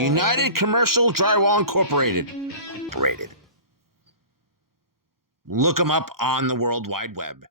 United Commercial Drywall Incorporated. Look them up on the World Wide Web.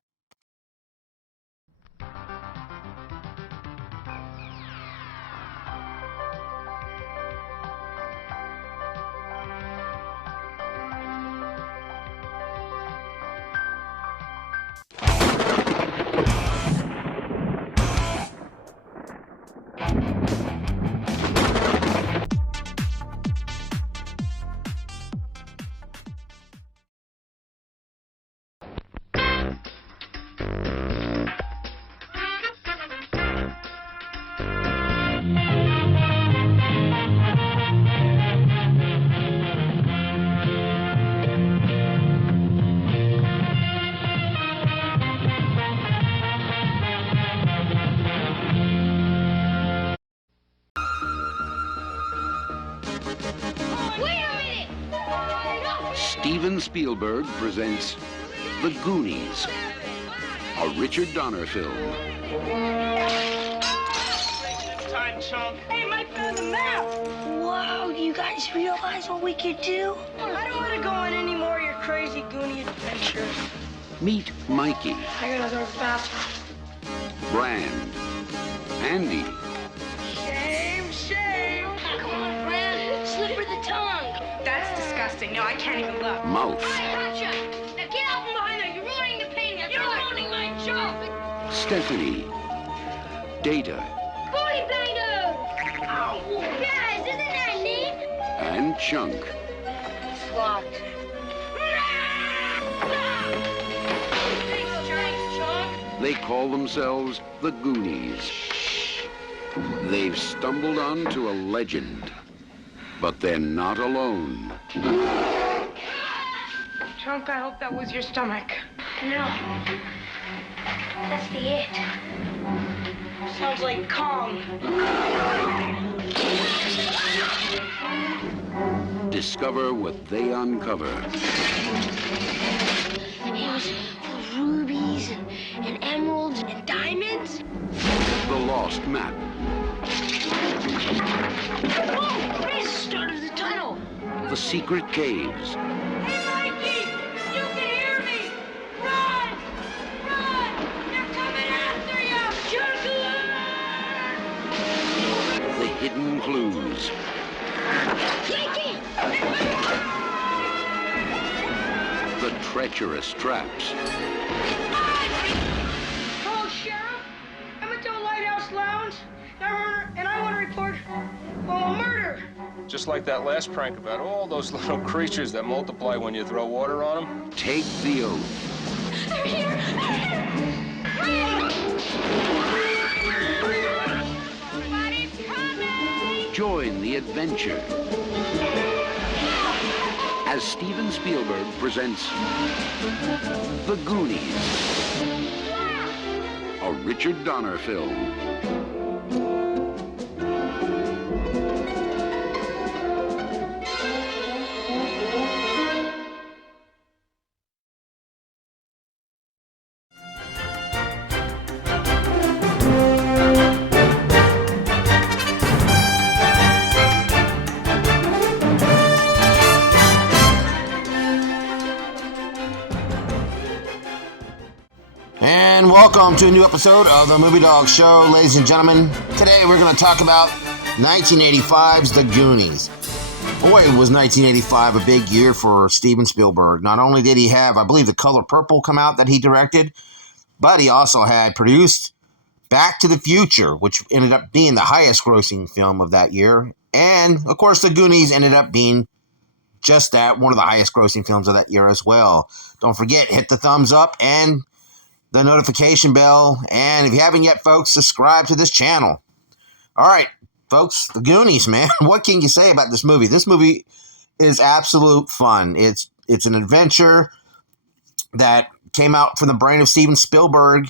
Steven Spielberg presents The Goonies, a Richard Donner film. Time, chunk. Hey, Mike found the map! Whoa, do you guys realize what we could do? I don't want to go on any more of your crazy Goonie adventures. Meet Mikey, I gotta go fast. Brand, Andy, Shame. Come on, Brad. Slipper the tongue. That's disgusting. No, I can't even look. Mouth, I gotcha. Now get out from behind there. You're ruining the painting. You're ruining my joke. Stephanie, Data, Booty bangers. Ow. Guys, isn't that neat? and Chunk. It's locked. Thanks, Chunk. They call themselves The Goonies. They've stumbled onto a legend, but they're not alone. Chunk, I hope that was your stomach. No. That's the it. Sounds like Kong. Discover what they uncover. It was rubies and emeralds and diamonds. The lost map. Whoa! Race started the tunnel. The secret caves. Hey, Mikey! You can hear me! Run! Run! They're coming after you! Juggler! The hidden clues. Mikey! The treacherous traps. Hello, Sheriff. I'm at the Lighthouse Lounge, and I want to report a murder. Just like that last prank about all those little creatures that multiply when you throw water on them. Take the oath. They're here! Somebody's coming! Join the adventure as Steven Spielberg presents The Goonies, a Richard Donner film. And welcome to a new episode of the Movie Dawgs Show, ladies and gentlemen. Today we're going to talk about 1985's The Goonies. Boy, was 1985 a big year for Steven Spielberg. Not only did he have, I believe, The Color Purple come out that he directed, but he also had produced Back to the Future, which ended up being the highest grossing film of that year. And, of course, The Goonies ended up being just that, one of the highest grossing films of that year as well. Don't forget, hit the thumbs up and the notification bell, and if you haven't yet, folks, subscribe to this channel. All right, folks, The Goonies, man. What can you say about this movie? This movie is absolute fun. It's an adventure that came out from the brain of Steven Spielberg.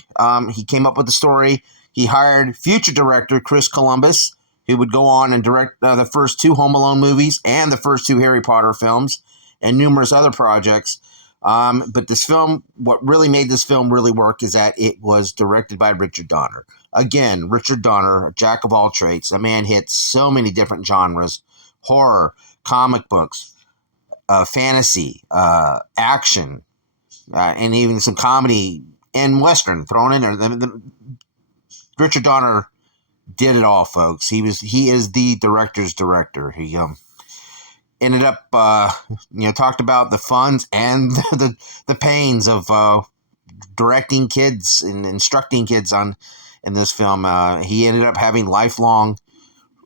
He came up with the story. He hired future director Chris Columbus, who would go on and direct the first two Home Alone movies and the first two Harry Potter films and numerous other projects. But this film, what really made this film really work is that it was directed by Richard Donner. Again, Richard Donner, a jack of all trades. A man hit so many different genres horror, comic books, fantasy, action, and even some comedy and Western thrown in there. Richard Donner did it all, folks. He is the director's director. He ended up, talked about the funds and the pains of directing kids and instructing kids in this film. He ended up having lifelong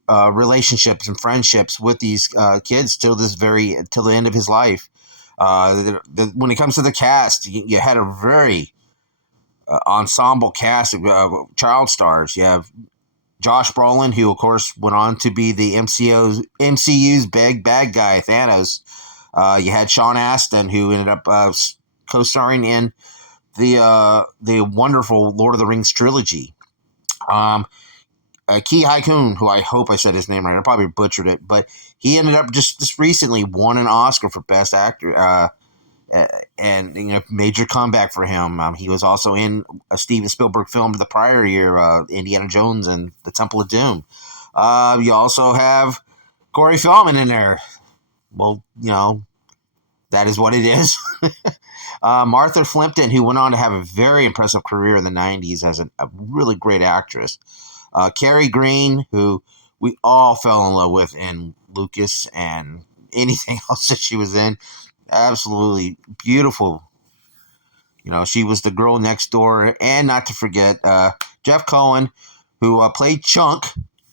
relationships and friendships with these kids till the end of his life. When it comes to the cast, you had a very ensemble cast of child stars. You have Josh Brolin, who of course went on to be the MCU's big bad guy, Thanos. You had Sean Astin, who ended up co-starring in the wonderful Lord of the Rings trilogy. Ki Haikun, who I hope I said his name right, I probably butchered it, but he ended up just recently won an Oscar for Best Actor, and major comeback for him. He was also in a Steven Spielberg film the prior year, Indiana Jones and the Temple of Doom. You also have Corey Feldman in there. Well, that is what it is. Martha Plimpton, who went on to have a very impressive career in the 90s as a really great actress. Carrie Green, who we all fell in love with in Lucas and anything else that she was in. Absolutely beautiful. She was the girl next door. And not to forget Jeff Cohen, who played Chunk,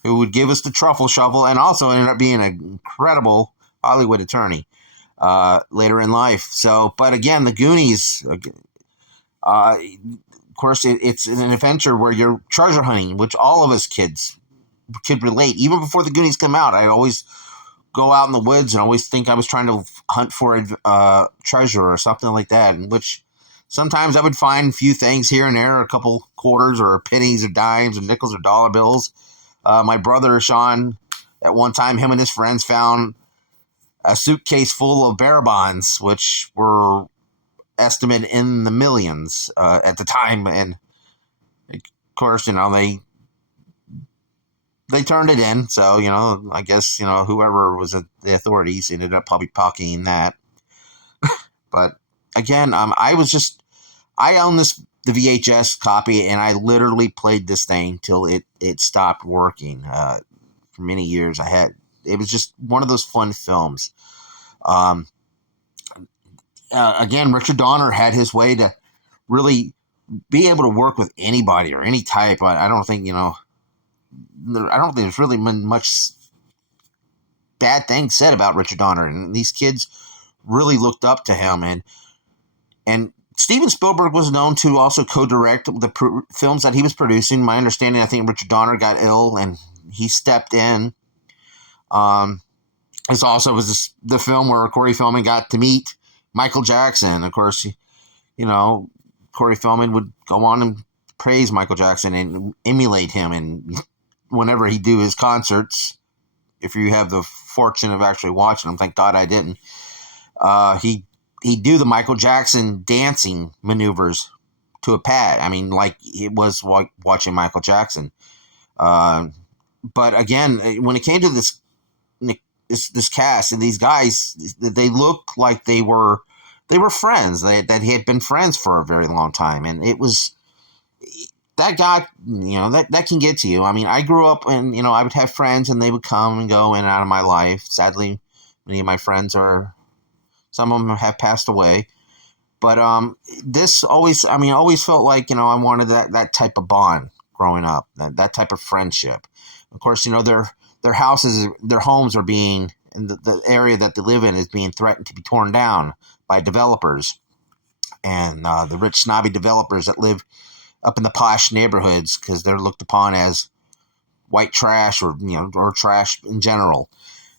who would give us the truffle shovel and also ended up being an incredible Hollywood attorney later in life. So, but again, the Goonies, of course, it's an adventure where you're treasure hunting, which all of us kids could relate. Even before the Goonies come out, I always go out in the woods and always think I was trying to hunt for a treasure or something like that, in which sometimes I would find a few things here and there, a couple quarters or pennies or dimes or nickels or dollar bills. My brother, Sean, at one time, him and his friends found a suitcase full of bearer bonds, which were estimated in the millions at the time. And of course, they turned it in. So, I guess, whoever was at the authorities ended up probably pocketing that. But again, I own the VHS copy, and I literally played this thing till it stopped working. For many years, it was just one of those fun films. Again, Richard Donner had his way to really be able to work with anybody or any type. I don't think, I don't think there's really been much bad things said about Richard Donner, and these kids really looked up to him. And Steven Spielberg was known to also co-direct the films that he was producing. My understanding, I think Richard Donner got ill and he stepped in. This also was the film where Corey Feldman got to meet Michael Jackson. Of course, Corey Feldman would go on and praise Michael Jackson and emulate him. And whenever he'd do his concerts, if you have the fortune of actually watching them, thank God I didn't, he'd do the Michael Jackson dancing maneuvers to a pad. I mean, like it was like watching Michael Jackson. But again, when it came to this cast and these guys, they looked like they were friends. That he had been friends for a very long time, and it was that got that can get to you. I mean, I grew up and I would have friends and they would come and go in and out of my life. Sadly, many of my friends some of them have passed away. But this always felt like I wanted that type of bond growing up, that type of friendship. Of course, their houses, their homes are being, and the area that they live in is being threatened to be torn down by developers. And the rich, snobby developers that live up in the posh neighborhoods because they're looked upon as white trash or trash in general.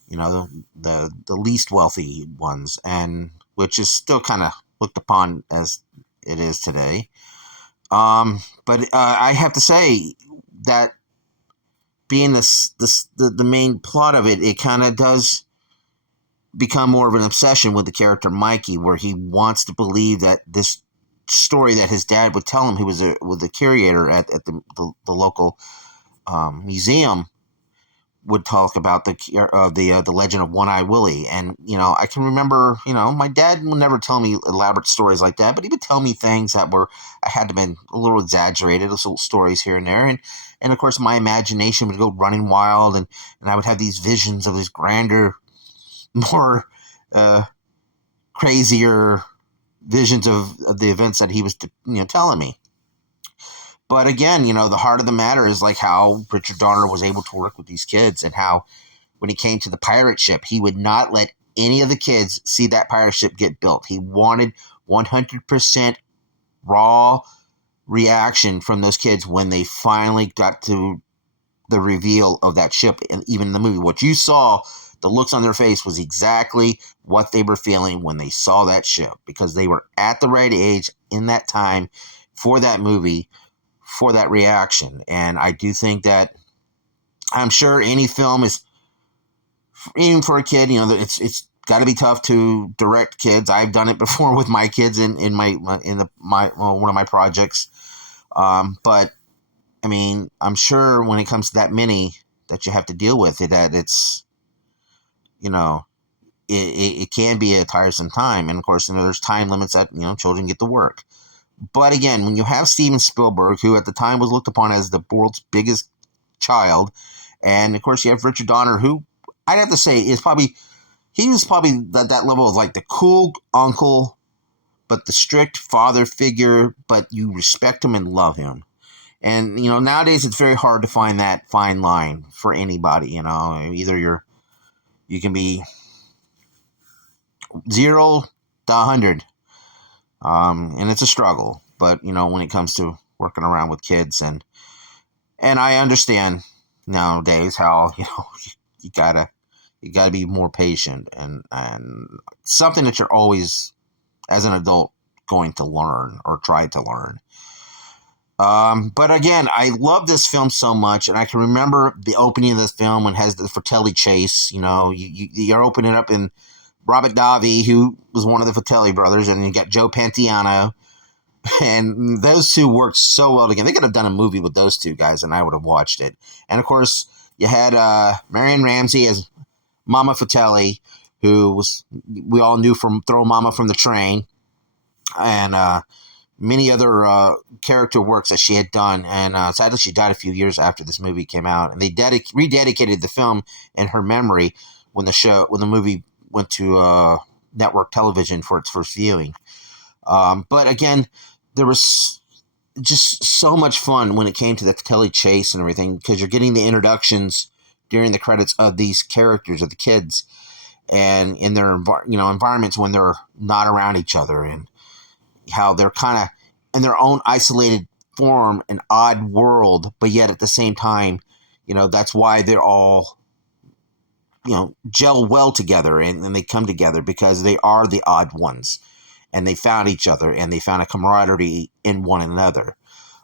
The least wealthy ones, and which is still kind of looked upon as it is today. But I have to say that being the main plot of it kind of does become more of an obsession with the character Mikey, where he wants to believe that this story that his dad would tell him, who was the curator at the local museum, would talk about the legend of One Eye Willie, and I can remember, my dad would never tell me elaborate stories like that, but he would tell me things that were I had to been a little exaggerated, little stories here and there, and of course my imagination would go running wild, and I would have these visions of these grander, more crazier visions of the events that he was telling me. But again, the heart of the matter is like how Richard Donner was able to work with these kids, and how when he came to the pirate ship, he would not let any of the kids see that pirate ship get built. He wanted 100% raw reaction from those kids when they finally got to the reveal of that ship. And even in the movie, what you saw, the looks on their face was exactly what they were feeling when they saw that ship, because they were at the right age in that time for that movie, for that reaction. And I do think that, I'm sure any film is, even for a kid, it's got to be tough to direct kids. I've done it before with my kids in one of my projects. But I mean, I'm sure when it comes to that many that you have to deal with it, that it's, it can be a tiresome time. And of course, there's time limits that, children get to work. But again, when you have Steven Spielberg, who at the time was looked upon as the world's biggest child, and of course you have Richard Donner, who I'd have to say he was probably that level of like the cool uncle, but the strict father figure, but you respect him and love him. And nowadays it's very hard to find that fine line for anybody. Either you can be 0 to 100. And it's a struggle, but when it comes to working around with kids, and I understand nowadays how you gotta be more patient, and something that you're always, as an adult, going to learn or try to learn. But again, I love this film so much, and I can remember the opening of this film when it has the Fratelli chase. You're opening up in Robert Davi, who was one of the Fratelli brothers, and you got Joe Pantoliano, and those two worked so well together. They could have done a movie with those two guys, and I would have watched it. And of course, you had Marion Ramsey as Mama Fratelli, who we all knew from Throw Mama from the Train, and many other character works that she had done. And sadly, she died a few years after this movie came out, and they rededicated the film in her memory when the movie went to network television for its first viewing. But again, there was just so much fun when it came to the Fratelli chase and everything, because you're getting the introductions during the credits of these characters, of the kids, and in their environments when they're not around each other, and how they're kind of in their own isolated form, an odd world, but yet at the same time, that's why they're all gel well together, and they come together because they are the odd ones, and they found each other, and they found a camaraderie in one another.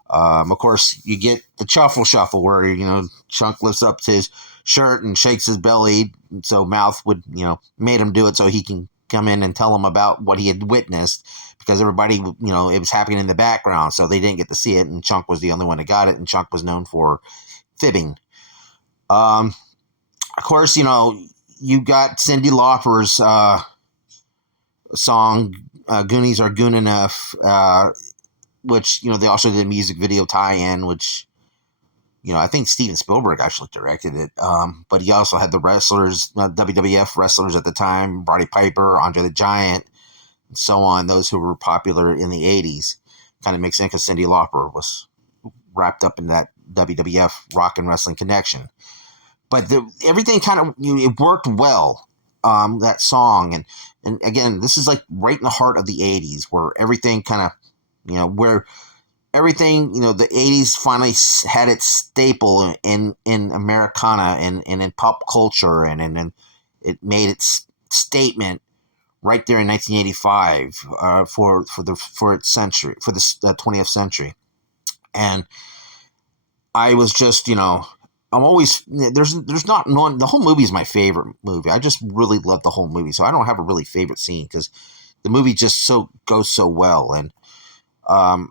Of course, you get the shuffle where, Chunk lifts up his shirt and shakes his belly, so Mouth would, made him do it so he can come in and tell him about what he had witnessed, because everybody, it was happening in the background, so they didn't get to see it, and Chunk was the only one that got it, and Chunk was known for fibbing. Of course, you got Cyndi Lauper's song, Goonies Are Goon Enough, which, they also did a music video tie-in, which, I think Steven Spielberg actually directed it. But he also had the wrestlers, WWF wrestlers at the time, Roddy Piper, Andre the Giant, and so on, those who were popular in the 80s. Kind of makes sense because Cyndi Lauper was wrapped up in that WWF rock and wrestling connection. But everything kind of, it worked well, that song. And again, this is like right in the heart of the 80s, where everything kind of, where everything, the 80s finally had its staple in Americana and in pop culture, and it made its statement right there in 1985 for its century, for the 20th century. And I was just, I'm always, there's not one, the whole movie is my favorite movie. I just really love the whole movie. So I don't have a really favorite scene, because the movie just goes so well. And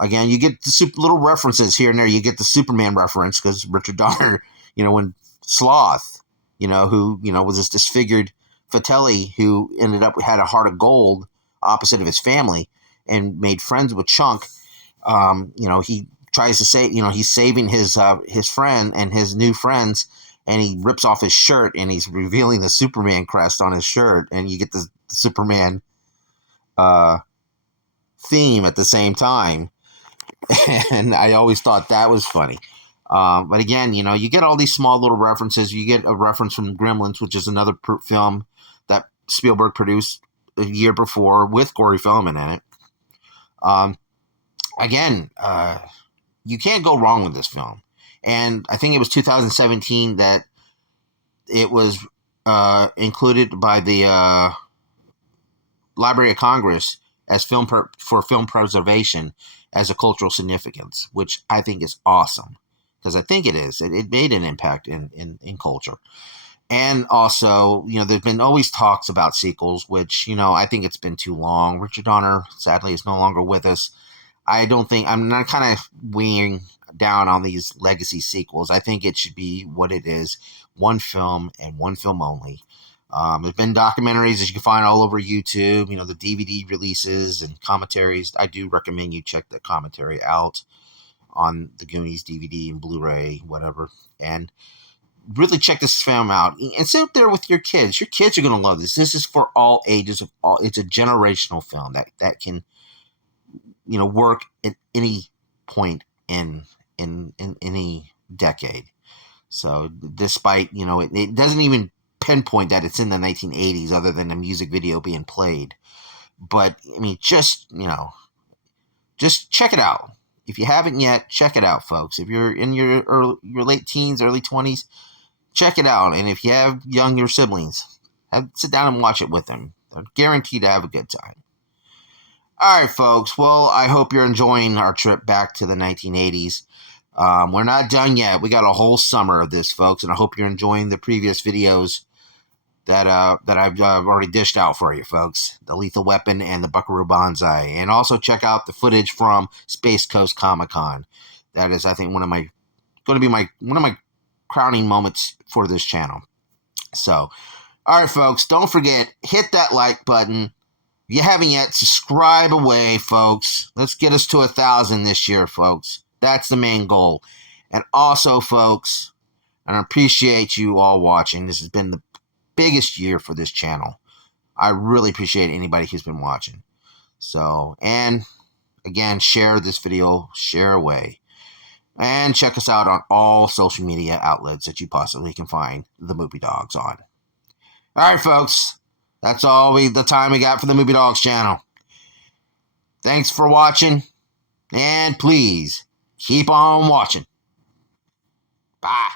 again, you get the little references here and there. You get the Superman reference, because Richard Donner, when Sloth who, was this disfigured Fratelli who ended up had a heart of gold opposite of his family and made friends with Chunk. He tries to say, he's saving his friend and his new friends, and he rips off his shirt and he's revealing the Superman crest on his shirt, and you get the Superman theme at the same time. And I always thought that was funny. But again, you get all these small little references. You get a reference from Gremlins, which is another film that Spielberg produced a year before with Corey Feldman in it. Again, you can't go wrong with this film. And I think it was 2017 that it was included by the Library of Congress as for film preservation as a cultural significance, which I think is awesome, because I think it is. It made an impact in culture. And also, there's been always talks about sequels, which, I think it's been too long. Richard Donner, sadly, is no longer with us. I'm not kind of weighing down on these legacy sequels. I think it should be what it is, one film and one film only. There's been documentaries that you can find all over YouTube, the DVD releases and commentaries. I do recommend you check the commentary out on the Goonies DVD and Blu-ray, whatever. And really check this film out. And sit up there with your kids. Your kids are going to love this. This is for all ages. It's a generational film that can, work at any point in any decade. So despite, it doesn't even pinpoint that it's in the 1980s other than a music video being played. But, just check it out. If you haven't yet, check it out, folks. If you're in your late teens, early 20s, check it out. And if you have younger siblings, sit down and watch it with them. They're guaranteed to have a good time. All right, folks. Well, I hope you're enjoying our trip back to the 1980s. We're not done yet. We got a whole summer of this, folks, and I hope you're enjoying the previous videos that I've already dished out for you, folks. The Lethal Weapon and the Buckaroo Banzai. And also check out the footage from Space Coast Comic-Con. That is, I think, one of my crowning moments for this channel. So, all right, folks, don't forget, hit that like button. If you haven't yet, subscribe away, folks. Let's get us to 1,000 this year, folks. That's the main goal. And also, folks, and I appreciate you all watching. This has been the biggest year for this channel. I really appreciate anybody who's been watching. So, and again, share this video, share away. And check us out on all social media outlets that you possibly can find the Movie Dawgs on. All right, folks. That's all the time we got for the Movie Dawgs channel. Thanks for watching. And please, keep on watching. Bye.